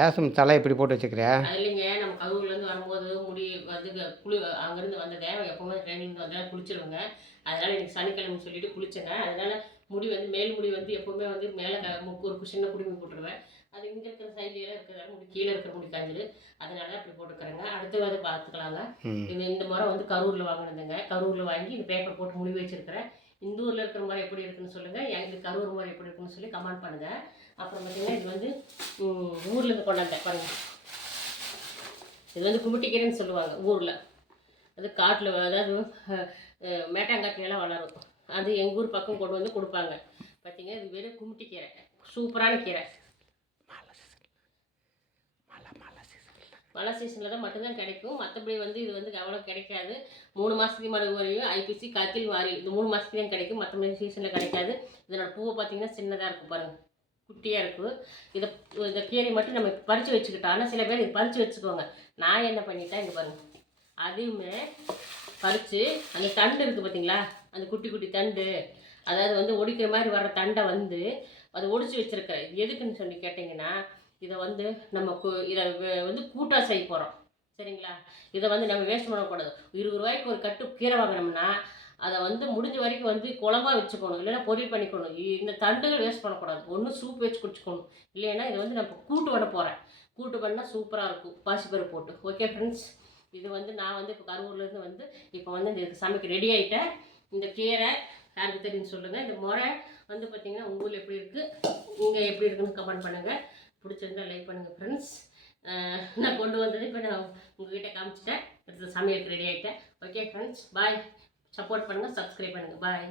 ஏசம் தலை இப்படி போட்டு வச்சுக்கிறியா? அது இல்லைங்க, நம்ம கரூர்லேருந்து வரும்போது முடி வந்து அங்கேருந்து வந்ததை எப்போவுமே ட்ரெயினிங் வந்தால் குளிச்சிருவேங்க. அதனால் எனக்கு சனிக்கிழமை சொல்லிட்டு குளிச்சேங்க. அதனால் முடி வந்து மேல் முடி வந்து எப்போவுமே வந்து மேலே ஒரு சின்ன குடுமி போட்டுருவேன். அது இங்கே இருக்கிற சைட்லலாம் இருக்கிறதால முடி கீழே இருக்கிற முடி காஞ்சிடு. அதனால அப்படி போட்டுக்கிறேங்க. அடுத்து வந்து பார்த்துக்கலாங்க. இந்த முறை வந்து கரூரில் வாங்கினதுங்க. கரூரில் வாங்கி இந்த பேப்பர் போட்டு முடி வச்சிருக்கிறேன். இந்த ஊரில் இருக்கிற முறை எப்படி இருக்குன்னு சொல்லுங்கள். எங்களுக்கு கரூர் முறை எப்படி இருக்குன்னு சொல்லி கமெண்ட் பண்ணுங்கள். அப்புறம் பார்த்திங்கன்னா இது வந்து ஊர்லேருந்து கொண்டாந்தேன் பாருங்கள். இது வந்து குமிட்டிக்கீரைன்னு சொல்லுவாங்க ஊரில். அது காட்டில், அதாவது மேட்டாங்காட்டிலலாம் வளரும். அது எங்கள் ஊர் பக்கம் கொண்டு வந்து கொடுப்பாங்க. பார்த்தீங்கன்னா இது வெறும் குமிட்டிக்கீரை, சூப்பரான கீரை. மழை சீசனில் தான் மட்டும்தான் கிடைக்கும். மற்றபடி வந்து இது வந்து அவ்வளோ கிடைக்காது. 3 மாதத்துக்கு மழை வரையும் ஐப்பசி காத்தில் வாரி இந்த 3 மாதத்துக்கு தான் கிடைக்கும். மற்ற சீசனில் கிடைக்காது. இதனோட பூவை பார்த்திங்கன்னா சின்னதாக இருக்கும் பாருங்கள், குட்டியாக இருக்கும். இந்த கீரை மட்டும் நம்ம பறித்து வச்சுக்கிட்டோம். ஆனால் சில பேர் இது பறித்து வச்சுக்குவாங்க. நான் என்ன பண்ணிட்டேன், இங்கே பாருங்கள், அதையுமே பறித்து அந்த தண்டு இருக்குது பார்த்தீங்களா, அந்த குட்டி குட்டி தண்டு, அதாவது வந்து ஒடிக்கிற மாதிரி வர்ற தண்டை வந்து அதை ஒடிச்சு வச்சுருக்கிறேன். இது எதுக்குன்னு சொல்லி கேட்டிங்கன்னா, இதை வந்து நம்ம இதை வந்து கூட்டாக செய்ய போகிறோம். சரிங்களா? இதை வந்து நம்ம வேஸ்ட் பண்ணக்கூடாது. 20 ரூபாய்க்கு ஒரு கட்டு கீரை வாங்கினோம்னா அதை வந்து முடிஞ்ச வரைக்கும் வந்து குழம்பா வச்சுக்கணும், இல்லைன்னா பொரியல் பண்ணிக்கணும். இந்த தண்டுகள் வேஸ்ட் பண்ணக்கூடாது. ஒன்று சூப் வச்சு குடிச்சுக்கணும், இல்லைன்னா இதை வந்து நம்ம கூட்டு பண்ண போகிறேன். கூட்டு பண்ணால் சூப்பராக இருக்கும், பாசிப்பருப்பு போட்டு. ஓகே ஃப்ரெண்ட்ஸ், இது வந்து நான் வந்து இப்போ கரூர்லேருந்து வந்து இப்போ வந்து இந்த சமைக்க ரெடி ஆகிட்டேன். இந்த கீரை யாருக்கு தெரியும்னு சொல்லுங்கள். இந்த முறை வந்து பார்த்திங்கன்னா உங்கள் ஊரில் எப்படி இருக்குது, நீங்கள் எப்படி இருக்குன்னு கமெண்ட் பண்ணுங்கள். பிடிச்சிருந்தா லைக் பண்ணுங்கள் ஃப்ரெண்ட்ஸ். நான் கொண்டு வந்தது இப்போ நான் உங்கள்கிட்ட காமிச்சிட்டேன். அடுத்த சமையலுக்கு ரெடி ஆகிட்டேன். ஓகே ஃப்ரெண்ட்ஸ், பாய். சப்போர்ட் பண்ணுங்கள், சப்ஸ்கிரைப் பண்ணுங்கள். பாய்.